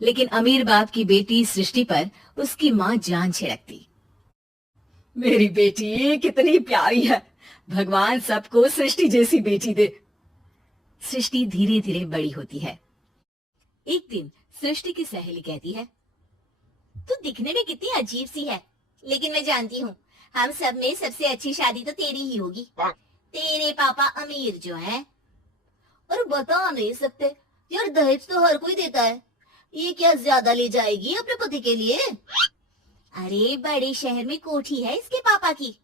लेकिन अमीर बाप की बेटी सृष्टि पर उसकी माँ जान छिड़कती। मेरी बेटी कितनी प्यारी है, भगवान सबको सृष्टि जैसी बेटी दे। सृष्टि धीरे धीरे बड़ी होती है। एक दिन सृष्टि की सहेली कहती है, तू दिखने में कितनी अजीब सी है, लेकिन मैं जानती हूँ हम सब में सबसे अच्छी शादी तो तेरी ही होगी। तेरे पापा अमीर जो है। और बता नहीं सकते यार, दहेज तो हर कोई देता है, ये क्या ज्यादा ले जाएगी अपने पति के लिए? अरे बड़े शहर में कोठी है इसके पापा की।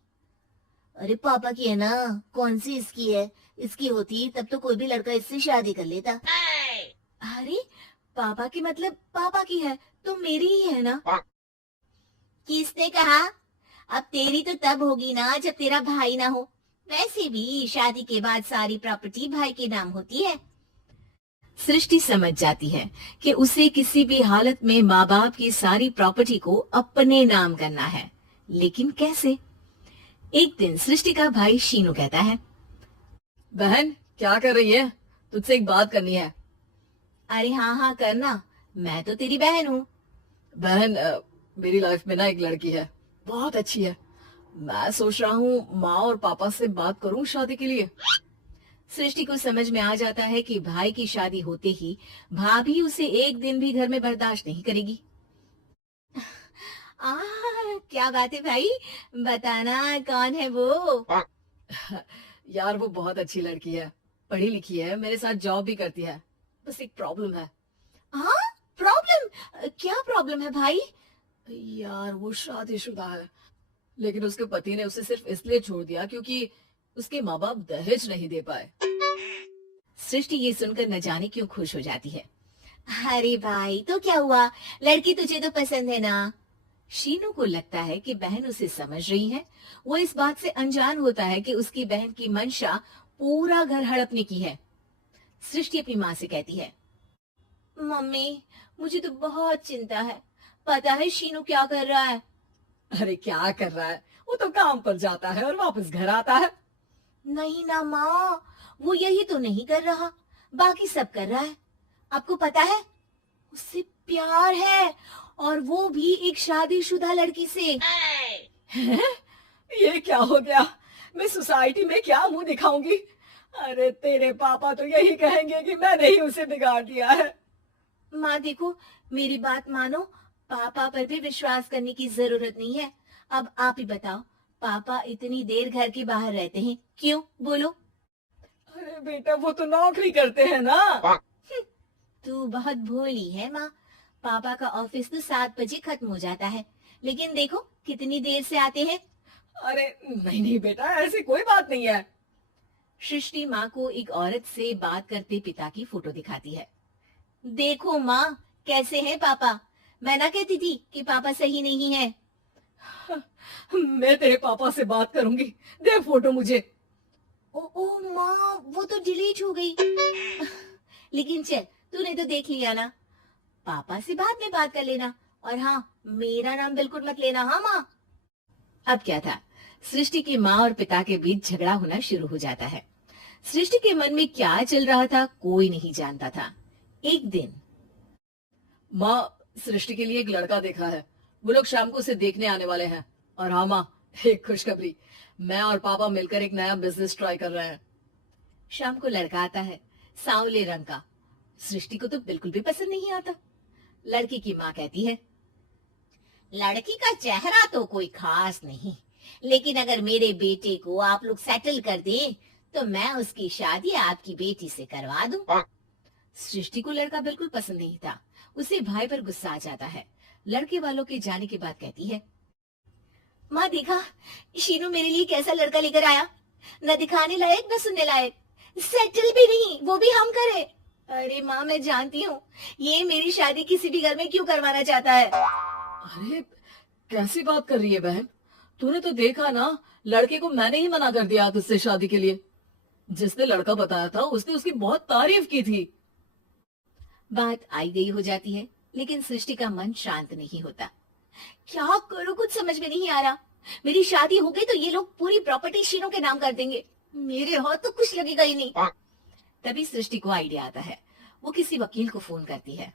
अरे पापा की है ना, कौन सी इसकी है? इसकी होती तब तो कोई भी लड़का इससे शादी कर लेता। अरे पापा की मतलब पापा की है तो मेरी ही है ना। किसने कहा? अब तेरी तो तब होगी ना जब तेरा भाई ना हो। वैसे भी शादी के बाद सारी प्रॉपर्टी भाई के नाम होती है। सृष्टि समझ जाती है कि उसे किसी भी हालत में माँ बाप की सारी प्रॉपर्टी को अपने नाम करना है, लेकिन कैसे? एक दिन सृष्टि का भाई शीनू कहता है, बहन क्या कर रही है? तुझसे एक बात करनी है। अरे हाँ हाँ करना, मैं तो तेरी बहन हूँ। बहन मेरी लाइफ में ना एक लड़की है, बहुत अच्छी है। मैं सोच रहा हूँ माँ और पापा से बात करूँ शादी के लिए। सृष्टि को समझ में आ जाता है कि भाई की शादी होते ही भाभी उसे एक दिन भी घर में बर्दाश्त नहीं करेगी। क्या बात है भाई, बताना कौन है वो? यार वो बहुत अच्छी लड़की है, पढ़ी लिखी है, मेरे साथ जॉब भी करती है। बस एक प्रॉब्लम है। हाँ प्रॉब्लम? क्या प्रॉब्लम है भाई? यार वो शादीशुदा है, लेकिन उसके पति ने उसे सिर्फ इसलिए छोड़ दिया क्योंकि उसके माँ बाप दहेज नहीं दे पाए। सृष्टि ये सुनकर न जाने क्यों खुश हो जाती है। अरे भाई तो क्या हुआ, लड़की तुझे तो पसंद है ना? शीनू को लगता है कि बहन उसे समझ रही है। वो इस बात से अनजान होता है कि उसकी बहन की मंशा पूरा घर हड़पने की है। सृष्टि अपनी माँ से कहती है, मम्मी मुझे तो बहुत चिंता है, पता है शीनू क्या कर रहा है? अरे क्या कर रहा है, वो तो काम पर जाता है और वापस घर आता है। नहीं ना माँ, वो यही तो नहीं कर रहा, बाकी सब कर रहा है। आपको पता है उससे प्यार है, और वो भी एक शादीशुदा लड़की से। हैं? ये क्या हो गया, मैं सोसाइटी में क्या मुंह दिखाऊंगी? अरे तेरे पापा तो यही कहेंगे कि मैंने ही उसे बिगाड़ दिया है। माँ देखो, मेरी बात मानो, पापा पर भी विश्वास करने की जरूरत नहीं है। अब आप ही बताओ, पापा इतनी देर घर के बाहर रहते हैं क्यों, बोलो? अरे बेटा वो तो नौकरी करते हैं ना। तू बहुत भोली है माँ। पापा का ऑफिस तो 7 बजे खत्म हो जाता है, लेकिन देखो कितनी देर से आते हैं। अरे नहीं नहीं बेटा, ऐसी कोई बात नहीं है। सृष्टि माँ को एक औरत से बात करते पिता की फोटो दिखाती है। देखो माँ, कैसे हैं पापा? मैं ना कहती थी कि पापा सही नहीं है। मैं तेरे पापा से बात करूंगी, दे फोटो मुझे। ओ माँ, वो तो डिलीट हो गई। लेकिन चल, तूने तो देख लिया ना, पापा से बाद में बात कर लेना। और हाँ, मेरा नाम बिल्कुल मत लेना, हाँ माँ। अब क्या था, सृष्टि की माँ और पिता के बीच झगड़ा होना शुरू हो जाता है। सृष्टि के मन में क्या चल रहा था कोई नहीं जानता था। एक दिन, माँ सृष्टि के लिए एक लड़का देखा है, वो लोग शाम को उसे देखने आने वाले हैं। और हाँ माँ, एक खुशखबरी, मैं और पापा मिलकर एक नया बिजनेस ट्राई कर रहे हैं। शाम को लड़का आता है, सांवले रंग का। सृष्टि को तो बिल्कुल भी पसंद नहीं आता। लड़की की माँ कहती है, लड़की का चेहरा तो कोई खास नहीं, लेकिन अगर मेरे बेटे को आप लोग सेटल कर दें तो मैं उसकी शादी आपकी बेटी से करवा दूं। सृष्टि को लड़का बिल्कुल पसंद नहीं था। उसे भाई पर गुस्सा आ जाता है। लड़के वालों के जाने के बाद कहती है, माँ देखा, शीनू मेरे लिए कैसा लड़का लेकर आया, न दिखाने लायक न सुनने लायक, सेटल भी नहीं, वो भी हम करे। अरे माँ मैं जानती हूँ ये मेरी शादी किसी भी घर में क्यों करवाना चाहता है। अरे कैसी बात कर रही है बहन, तूने तो देखा ना, लड़के को मैंने ही मना कर दिया तुझसे शादी के लिए। जिसने लड़का बताया था उसने उसकी बहुत तारीफ की थी। बात आई गई हो जाती है, लेकिन सृष्टि का मन शांत नहीं होता। क्या करूँ कुछ समझ में नहीं आ रहा। मेरी शादी हो गई तो ये लोग पूरी प्रॉपर्टी शीनू के नाम कर देंगे, मेरे हाथ तो कुछ लगेगा ही नहीं। तभी सृष्टि को आइडिया आता है। वो किसी वकील को फोन करती है।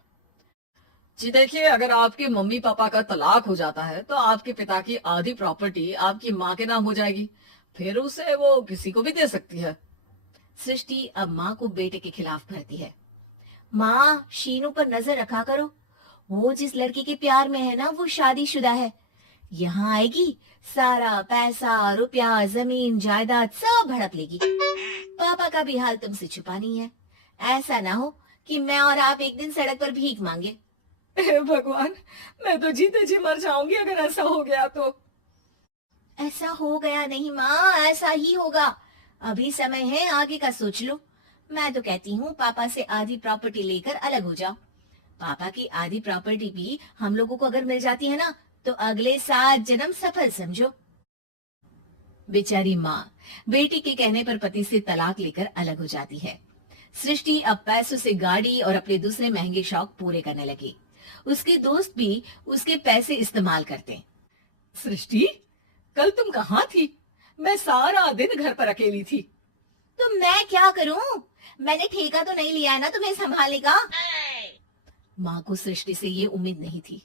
जी देखिए, अगर आपके मम्मी पापा का तलाक हो जाता है तो आपके पिता की आधी प्रॉपर्टी आपकी माँ के नाम हो जाएगी। फिर उसे वो किसी को भी दे सकती है। सृष्टि अब माँ को बेटे के खिलाफ भरती है। माँ, शीनू पर नजर रखा करो। वो जिस लड़की के प्यार में है ना, वो शादीशुदा है। यहाँ आएगी, सारा पैसा, रुपया, जमीन, जायदाद सब हड़प लेगी। पापा का भी हाल तुमसे छुपा नहीं है। ऐसा ना हो कि मैं और आप एक दिन सड़क पर भीख मांगे। हे भगवान, मैं तो जीते जी मर जाऊंगी अगर ऐसा हो गया तो। ऐसा हो गया नहीं माँ, ऐसा ही होगा। अभी समय है, आगे का सोच लो। मैं तो कहती हूँ पापा से आधी प्रॉपर्टी लेकर अलग हो जाओ। पापा की आधी प्रॉपर्टी भी हम लोगों को अगर मिल जाती है ना, तो अगले 7 जन्म सफल समझो। बेचारी माँ बेटी के कहने पर पति से तलाक लेकर अलग हो जाती है। सृष्टि अब पैसों से गाड़ी और अपने दूसरे महंगे शौक पूरे करने लगी। उसके दोस्त भी उसके पैसे इस्तेमाल करते। सृष्टि, कल तुम कहाँ थी? मैं सारा दिन घर पर अकेली थी। तो मैं क्या करूं? मैंने ठेका तो नहीं लिया है ना तुम्हें संभालने का। माँ को सृष्टि से ये उम्मीद नहीं थी।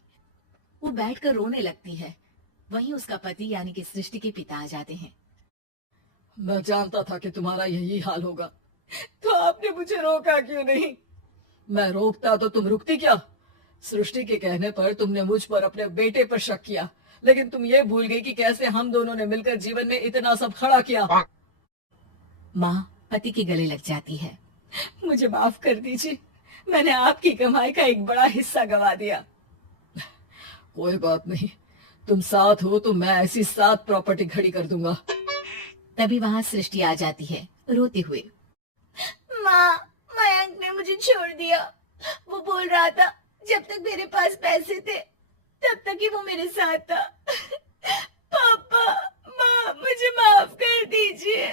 वो बैठकर रोने लगती है। वहीं उसका पति यानी कि सृष्टि के पिता आ जाते हैं। मैं जानता था कि तुम्हारा यही हाल होगा, तो आपने मुझे रोका क्यों नहीं? मैं रोकता तो तुम रुकती क्या? सृष्टि के कहने पर तुमने मुझ पर अपने बेटे पर शक किया, लेकिन तुम ये भूल गई कि कैसे हम दोनों ने मिलकर जीवन में इतना सब खड़ा किया। माँ पति के गले लग जाती है। मुझे माफ कर दीजिए, मैंने आपकी कमाई का एक बड़ा हिस्सा गवा दिया। कोई बात नहीं, तुम साथ हो तो मैं ऐसी 7 प्रॉपर्टी खड़ी कर दूंगा। तभी वहां सृष्टि आ जाती है रोते हुए। माँ, मयंक ने मुझे छोड़ दिया। वो बोल रहा था जब तक मेरे पास पैसे थे तब तक ही वो मेरे साथ था। पापा, माँ, मुझे माफ कर दीजिए।